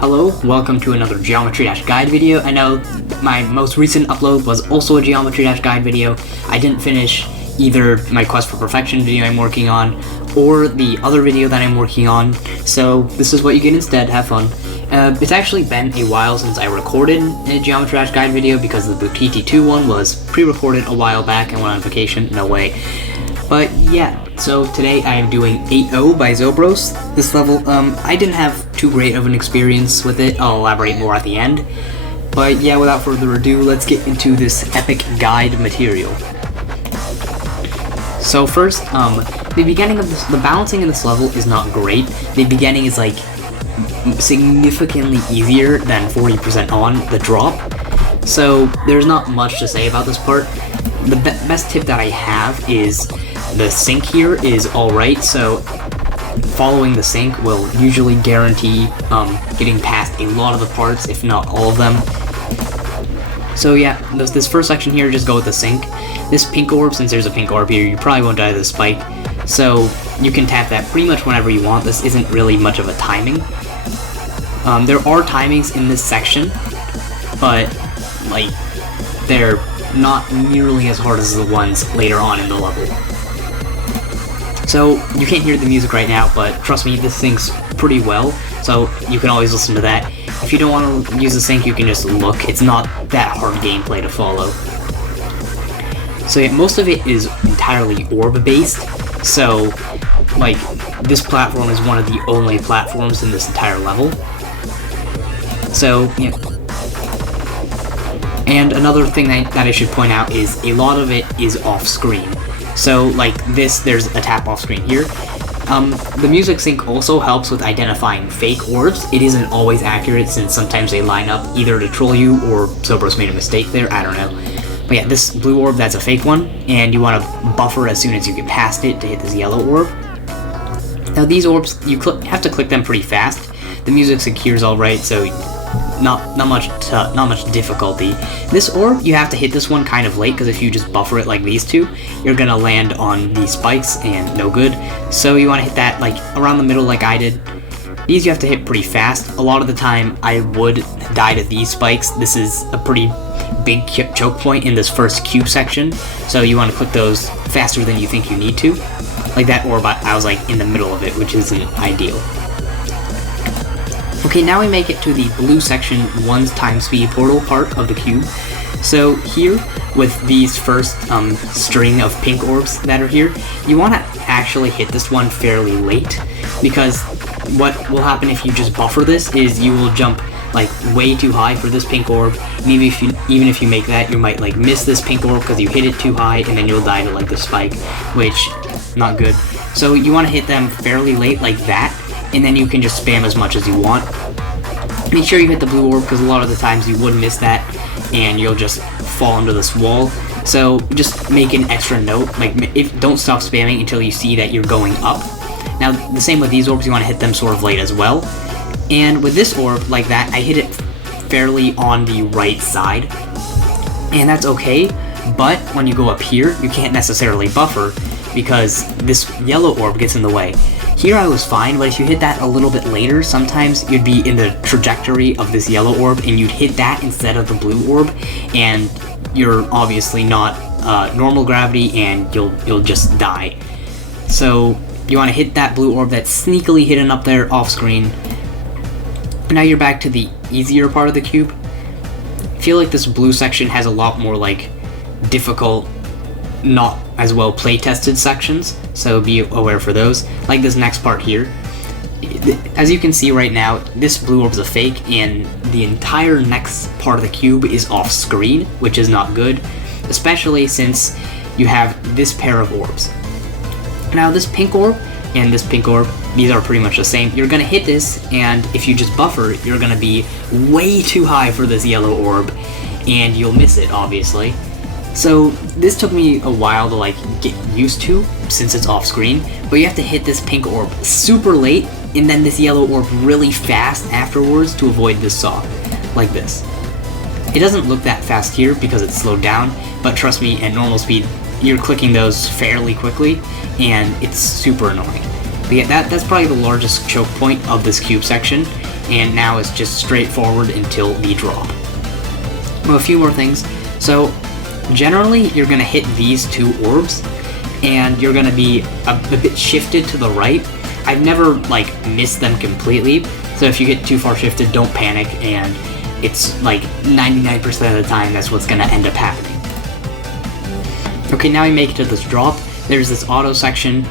Hello, welcome to another Geometry Dash Guide video. I know my most recent upload was also a Geometry Dash Guide video. I didn't finish either my Quest for Perfection video I'm working on or the other video that I'm working on, so this is what you get instead. Have fun. It's actually been a while since I recorded a Geometry Dash Guide video because the Bukiti 2 one was pre-recorded a while back and went on vacation. No way. But yeah, so today I am doing Eighto by Zobros. This level, I didn't have too great of an experience with it. I'll elaborate more at the end. But yeah, without further ado, let's get into this epic guide material. So first, the beginning of the balancing in this level is not great. The beginning is like significantly easier than 40% on the drop. So there's not much to say about this part. The best tip that I have is the sync here is alright, so following the sync will usually guarantee getting past a lot of the parts, if not all of them. So yeah, this first section here, just go with the sync. This pink orb, since there's a pink orb here, you probably won't die to the spike, so you can tap that pretty much whenever you want. This isn't really much of a timing. There are timings in this section, but like they're not nearly as hard as the ones later on in the level. So you can't hear the music right now, but trust me, this syncs pretty well, so you can always listen to that. If you don't want to use the sync, you can just look. It's not that hard gameplay to follow. So yeah, most of it is entirely orb based, so like this platform is one of the only platforms in this entire level. So yeah. And another thing that I should point out is a lot of it is off screen. So like this, there's a tap off screen here. The music sync also helps with identifying fake orbs. It isn't always accurate since sometimes they line up either to troll you or Zobros made a mistake there, I don't know. But yeah, this blue orb, that's a fake one, and you want to buffer as soon as you get past it to hit this yellow orb. Now these orbs, you have to click them pretty fast. The music sync here is alright, so not much difficulty. This orb, you have to hit this one kind of late, because if you just buffer it like these two, you're gonna land on these spikes and no good. So you want to hit that like around the middle like I did. These you have to hit pretty fast. A lot of the time I would die to these spikes. This is a pretty big choke point in this first cube section, so you want to click those faster than you think you need to. Like that orb, I was like in the middle of it, which isn't ideal. Okay, now we make it to the blue section 1's time speed portal part of the cube. So here, with these first string of pink orbs that are here, you want to actually hit this one fairly late, because what will happen if you just buffer this is you will jump like way too high for this pink orb, and even if you make that, you might like miss this pink orb because you hit it too high, and then you'll die to like the spike, which not good. So you want to hit them fairly late like that, and then you can just spam as much as you want. Make sure you hit the blue orb, because a lot of the times you would miss that and you'll just fall into this wall. So just make an extra note, like don't stop spamming until you see that you're going up. Now the same with these orbs, you want to hit them sort of late as well. And with this orb like that, I hit it fairly on the right side, and that's okay, but when you go up here, you can't necessarily buffer because this yellow orb gets in the way. Here I was fine, but if you hit that a little bit later, sometimes you'd be in the trajectory of this yellow orb and you'd hit that instead of the blue orb, and you're obviously not normal gravity and you'll just die. So you want to hit that blue orb that's sneakily hidden up there off screen. Now you're back to the easier part of the cube. I feel like this blue section has a lot more like difficult, not as well play-tested sections, so be aware for those. Like this next part here. As you can see right now, this blue orb is a fake, and the entire next part of the cube is off screen, which is not good, especially since you have this pair of orbs. Now this pink orb and this pink orb, these are pretty much the same. You're gonna hit this, and if you just buffer, you're gonna be way too high for this yellow orb, and you'll miss it, obviously. So this took me a while to like get used to, since it's off screen, but you have to hit this pink orb super late, and then this yellow orb really fast afterwards to avoid this saw, like this. It doesn't look that fast here because it's slowed down, but trust me, at normal speed, you're clicking those fairly quickly, and it's super annoying. But yeah, that's probably the largest choke point of this cube section, and now it's just straight forward until the drop. Well, a few more things. So generally you're going to hit these two orbs and you're going to be a bit shifted to the right. I've never like missed them completely, so if you get too far shifted, don't panic, and it's like 99% of the time that's what's going to end up happening. Okay, now we make it to this drop. There's this auto section,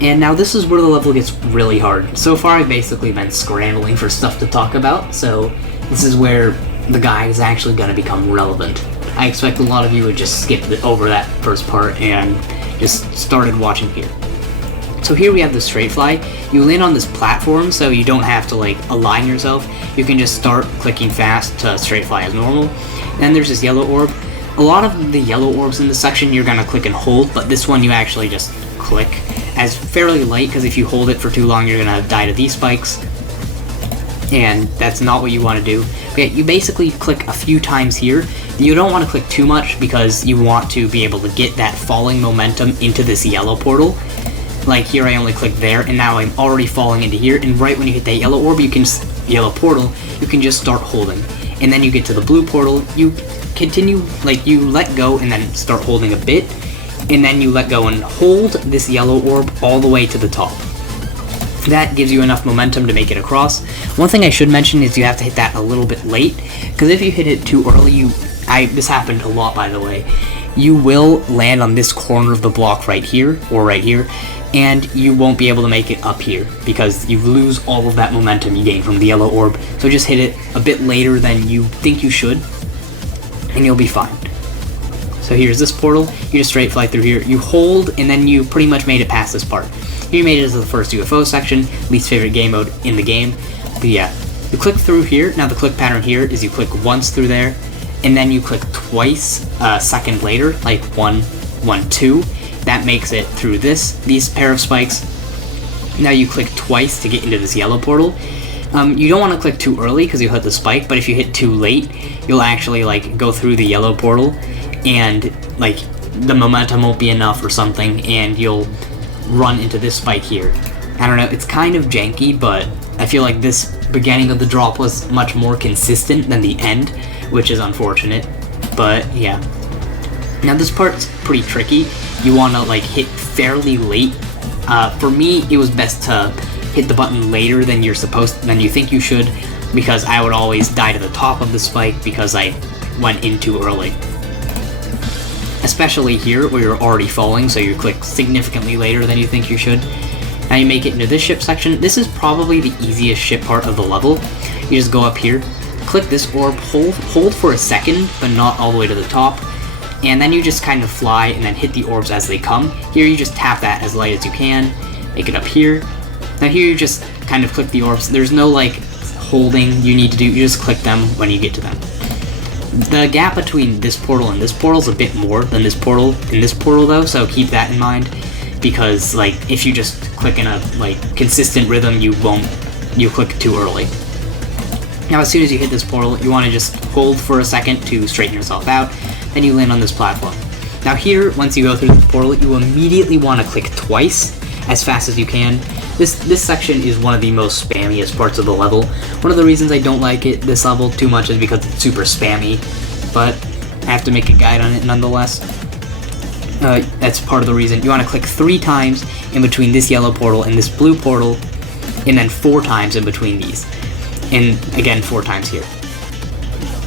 and now this is where the level gets really hard. So far I've basically been scrambling for stuff to talk about, so this is where the guide is actually going to become relevant. I expect a lot of you would just skip over that first part and just started watching here. So here we have the straight fly. You land on this platform, so you don't have to like align yourself. You can just start clicking fast to straight fly as normal. Then there's this yellow orb. A lot of the yellow orbs in this section you're gonna click and hold, but this one you actually just click as fairly light, because if you hold it for too long you're gonna die to these spikes, and that's not what you want to do. Okay, you basically click a few times here. You don't want to click too much because you want to be able to get that falling momentum into this yellow portal. Like here I only click there, and now I'm already falling into here, and right when you hit that yellow orb, yellow portal, you can just start holding. And then you get to the blue portal, you continue, like you let go and then start holding a bit, and then you let go and hold this yellow orb all the way to the top. That gives you enough momentum to make it across. One thing I should mention is you have to hit that a little bit late, because if you hit it too early, this happened a lot by the way, you will land on this corner of the block right here, or right here, and you won't be able to make it up here, because you lose all of that momentum you gain from the yellow orb. So just hit it a bit later than you think you should, and you'll be fine. So here's this portal, you just straight fly through here, you hold, and then you pretty much made it past this part. You made it to the first UFO section, least favorite game mode in the game. But yeah, you click through here. Now the click pattern here is you click once through there, and then you click twice a second later, like 1, 1, 2. That makes it through these pair of spikes. Now you click twice to get into this yellow portal. You don't want to click too early because you'll hit the spike, but if you hit too late, you'll actually like go through the yellow portal, and like the momentum won't be enough or something, and you'll run into this spike here. I don't know, it's kind of janky, but I feel like this beginning of the drop was much more consistent than the end, which is unfortunate, but yeah. Now this part's pretty tricky. You want to like hit fairly late. For me, it was best to hit the button later than you think you should, because I would always die to the top of the spike because I went in too early. Especially here where you're already falling, so you click significantly later than you think you should. Now you make it into this ship section. This is probably the easiest ship part of the level. You just go up here, click this orb, hold for a second, but not all the way to the top, and then you just kind of fly and then hit the orbs as they come. Here you just tap that as light as you can, make it up here. Now here you just kind of click the orbs. There's no like holding you need to do, you just click them when you get to them. The gap between this portal and this portal is a bit more than this portal and this portal though, so keep that in mind, because like if you just click in a like consistent rhythm, you click too early. Now as soon as you hit this portal, you want to just hold for a second to straighten yourself out, then you land on this platform. Now here, once you go through the portal, you immediately want to click twice as fast as you can. This section is one of the most spammiest parts of the level. One of the reasons I don't like this level too much is because it's super spammy, but I have to make a guide on it nonetheless. That's part of the reason. You want to click 3 times in between this yellow portal and this blue portal, and then 4 times in between these. And again, 4 times here.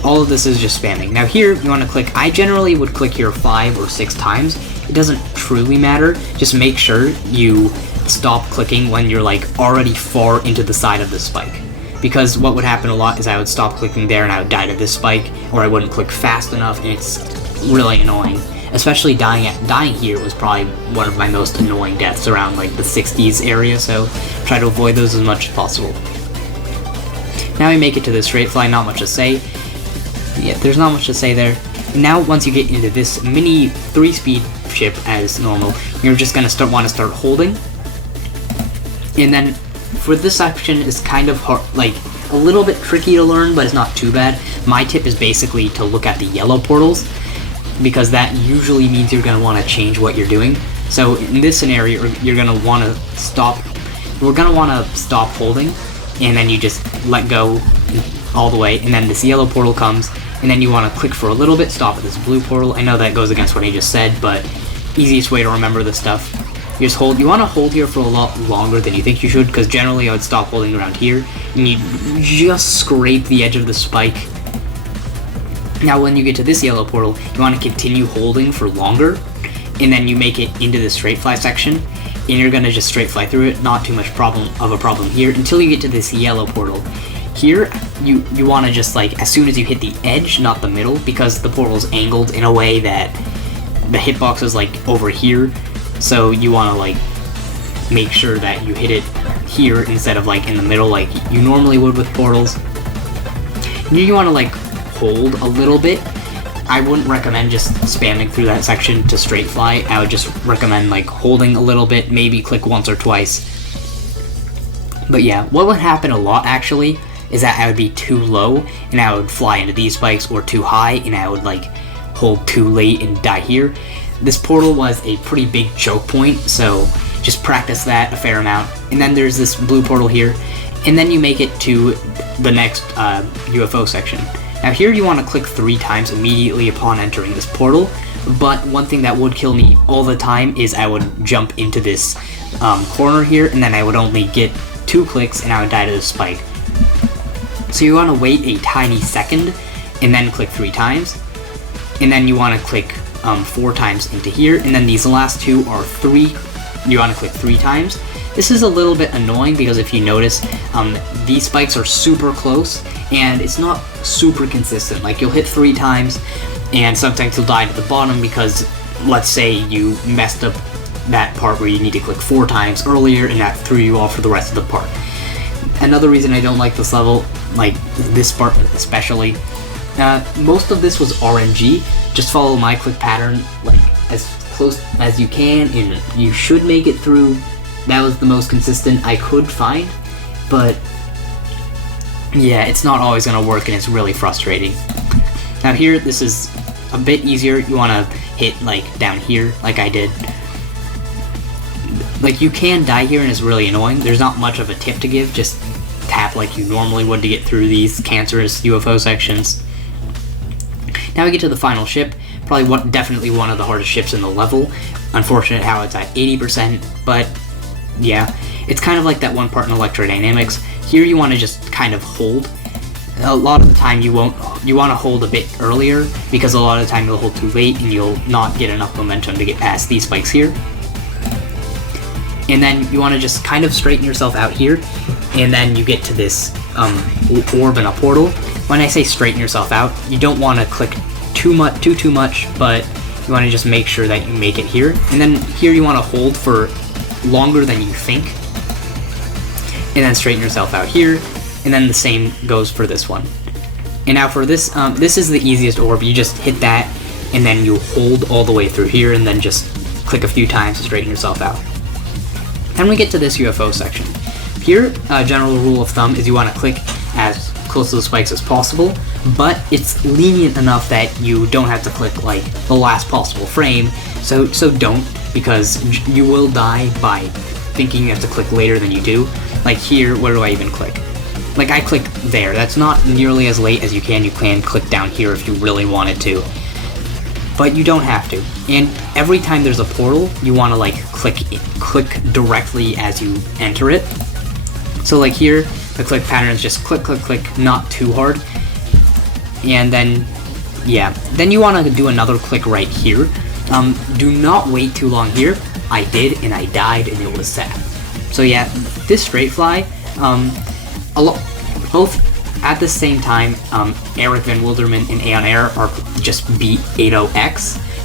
All of this is just spamming. Now here, you want to click, I generally would click here 5 or 6 times. It doesn't truly matter. Just make sure you stop clicking when you're like already far into the side of the spike. Because what would happen a lot is I would stop clicking there and I would die to this spike, or I wouldn't click fast enough, and it's really annoying. Especially dying here was probably one of my most annoying deaths around like the 60s area, so try to avoid those as much as possible. Now we make it to the straight fly, not much to say. Yeah, there's not much to say there. Now once you get into this mini 3-speed ship as normal, you're just gonna want to start holding. And then for this section is kind of hard, like a little bit tricky to learn, but it's not too bad. My tip is basically to look at the yellow portals, because that usually means you're going to want to change what you're doing. So in this scenario, you're going to want to stop. We're going to want to stop holding, and then you just let go all the way, and then this yellow portal comes, and then you want to click for a little bit, stop at this blue portal. I know that goes against what I just said, but easiest way to remember this stuff. You just hold. You want to hold here for a lot longer than you think you should, because generally I would stop holding around here, and you just scrape the edge of the spike. Now when you get to this yellow portal, you want to continue holding for longer, and then you make it into the straight fly section, and you're going to just straight fly through it, not too much of a problem here, until you get to this yellow portal. Here, you want to just, like, as soon as you hit the edge, not the middle, because the portal's angled in a way that the hitbox is, like, over here, so you want to, like, make sure that you hit it here instead of, like, in the middle like you normally would with portals. And you want to, like, hold a little bit. I wouldn't recommend just spamming through that section to straight fly. I would just recommend, like, holding a little bit, maybe click once or twice. But yeah, what would happen a lot, actually, is that I would be too low, and I would fly into these spikes, or too high, and I would, like, hold too late and die here. This portal was a pretty big choke point, so just practice that a fair amount. And then there's this blue portal here, and then you make it to the next UFO section. Now here you want to click 3 times immediately upon entering this portal, but one thing that would kill me all the time is I would jump into this corner here, and then I would only get 2 clicks and I would die to the spike. So you want to wait a tiny second, and then click 3 times, and then you want to click 4 times into here, and then these last 2 are 3, you want to click 3 times. This is a little bit annoying because if you notice, these spikes are super close, and it's not super consistent. Like, you'll hit 3 times, and sometimes you'll die to the bottom because, let's say, you messed up that part where you need to click 4 times earlier, and that threw you off for the rest of the part. Another reason I don't like this level, like this part especially, most of this was RNG. Just follow my click pattern, like, as close as you can, and you should make it through. That was the most consistent I could find, but yeah, it's not always going to work, and it's really frustrating. Now here, this is a bit easier. You want to hit, like, down here, like I did. Like, you can die here, and it's really annoying. There's not much of a tip to give, just tap like you normally would to get through these cancerous UFO sections. Now we get to the final ship, probably definitely one of the hardest ships in the level. Unfortunate how it's at 80%, but yeah, it's kind of like that one part in Electrodynamix. Here you want to just kind of hold. A lot of the time you want to hold a bit earlier, because a lot of the time you'll hold too late and you'll not get enough momentum to get past these spikes here. And then you want to just kind of straighten yourself out here, and then you get to this orb in a portal. When I say straighten yourself out, you don't want to click too much, but you want to just make sure that you make it here. And then here you want to hold for longer than you think, and then straighten yourself out here, and then the same goes for this one. And now for this, this is the easiest orb. You just hit that, and then you hold all the way through here, and then just click a few times to straighten yourself out. Then we get to this UFO section. Here, general rule of thumb is you want to click as close to the spikes as possible, but it's lenient enough that you don't have to click, like, the last possible frame, so don't, because you will die by thinking you have to click later than you do. Like here, where do I even click? Like, I click there. That's not nearly as late as you can. You can click down here if you really wanted to, but you don't have to. And every time there's a portal, you want to, like, click directly as you enter it. So like here, the click pattern is just click, click, click, not too hard. And then, yeah, then you want to do another click right here. Do not wait too long here. I did, and I died, and it was sad. So yeah, this straight fly, both at the same time, Eric Van Wilderman and Aeon Air are just beat Eighto,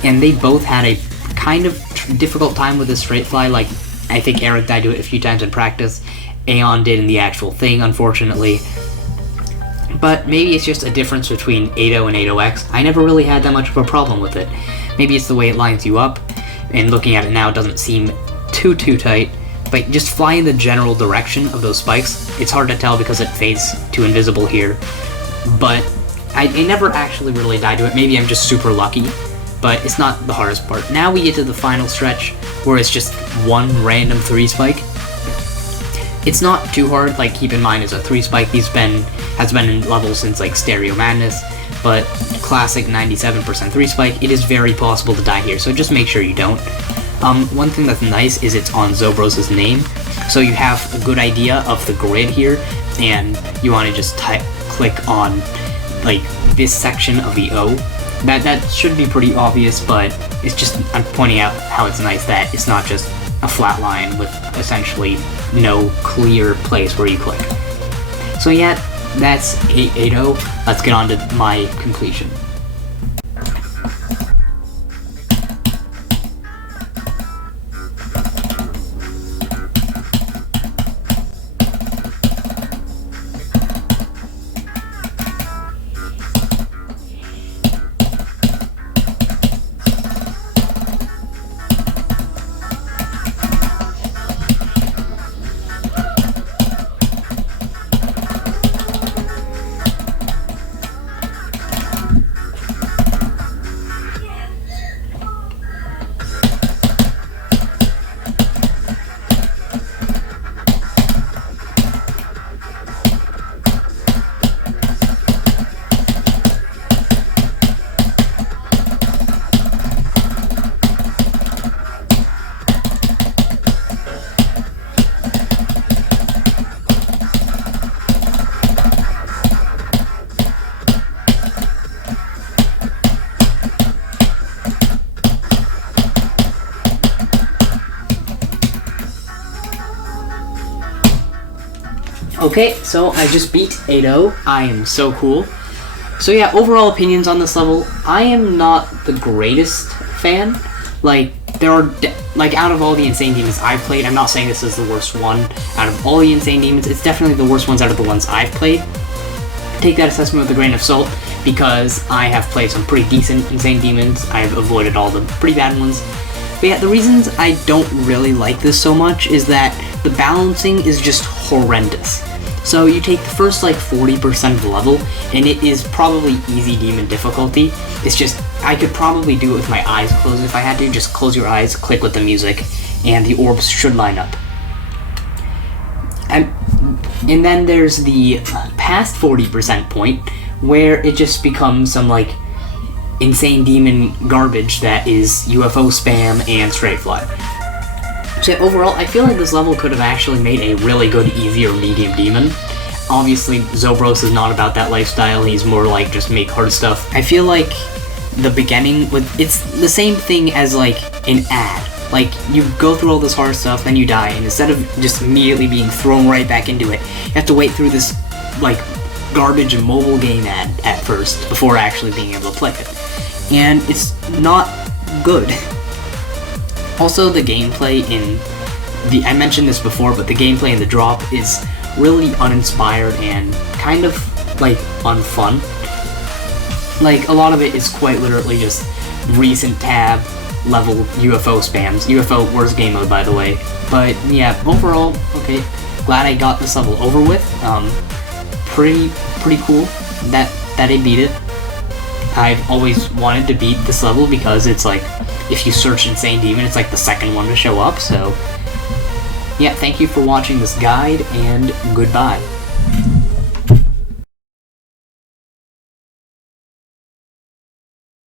and they both had a kind of difficult time with this straight fly. Like, I think Eric died to it a few times in practice. Aeon did in the actual thing, unfortunately. But maybe it's just a difference between Eighto and Eighto. I never really had that much of a problem with it. Maybe it's the way it lines you up, and looking at it now, it doesn't seem too tight. But just fly in the general direction of those spikes. It's hard to tell because it fades to invisible here. But I never actually really died to it. Maybe I'm just super lucky, but it's not the hardest part. Now we get to the final stretch, where it's just one random 3 spike. It's not too hard, like keep in mind it's a 3 spike, has been in levels since like Stereo Madness, but classic 97% 3 spike, it is very possible to die here, so just make sure you don't. One thing that's nice is it's on Zobros' name, so you have a good idea of the grid here, and you want to just click on like this section of the O. That should be pretty obvious, but it's just, I'm pointing out how it's nice that it's not just a flat line with essentially no clear place where you click. So yeah, that's Eighto. Let's get on to my completion. Okay, so I just beat Eighto. I am so cool. So yeah, overall opinions on this level, I am not the greatest fan. Like, there are, like, out of all the Insane Demons I've played, I'm not saying this is the worst one. Out of all the Insane Demons, it's definitely the worst ones out of the ones I've played. Take that assessment with a grain of salt, because I have played some pretty decent Insane Demons. I've avoided all the pretty bad ones. But yeah, the reasons I don't really like this so much is that the balancing is just horrendous. So you take the first like 40% of the level, and it is probably easy demon difficulty. It's just, I could probably do it with my eyes closed if I had to. Just close your eyes, click with the music, and the orbs should line up. And then there's the past 40% point, where it just becomes some like insane demon garbage that is UFO spam and straight fly. So overall, I feel like this level could have actually made a really good easy or medium demon. Obviously, Zobros is not about that lifestyle, he's more like just make hard stuff. I feel like the beginning, it's the same thing as like an ad. Like, you go through all this hard stuff, then you die, and instead of just immediately being thrown right back into it, you have to wait through this like garbage mobile game ad at first before actually being able to play it. And it's not good. Also, the gameplay I mentioned this before, but the gameplay in the drop is really uninspired and kind of, like, unfun. Like, a lot of it is quite literally just recent tab level UFO spams. UFO, worst game mode, by the way. But, yeah, overall, okay, glad I got this level over with. Pretty cool that I beat it. I've always wanted to beat this level because it's like, if you search Insane Demon, it's like the second one to show up, so yeah, thank you for watching this guide, and goodbye.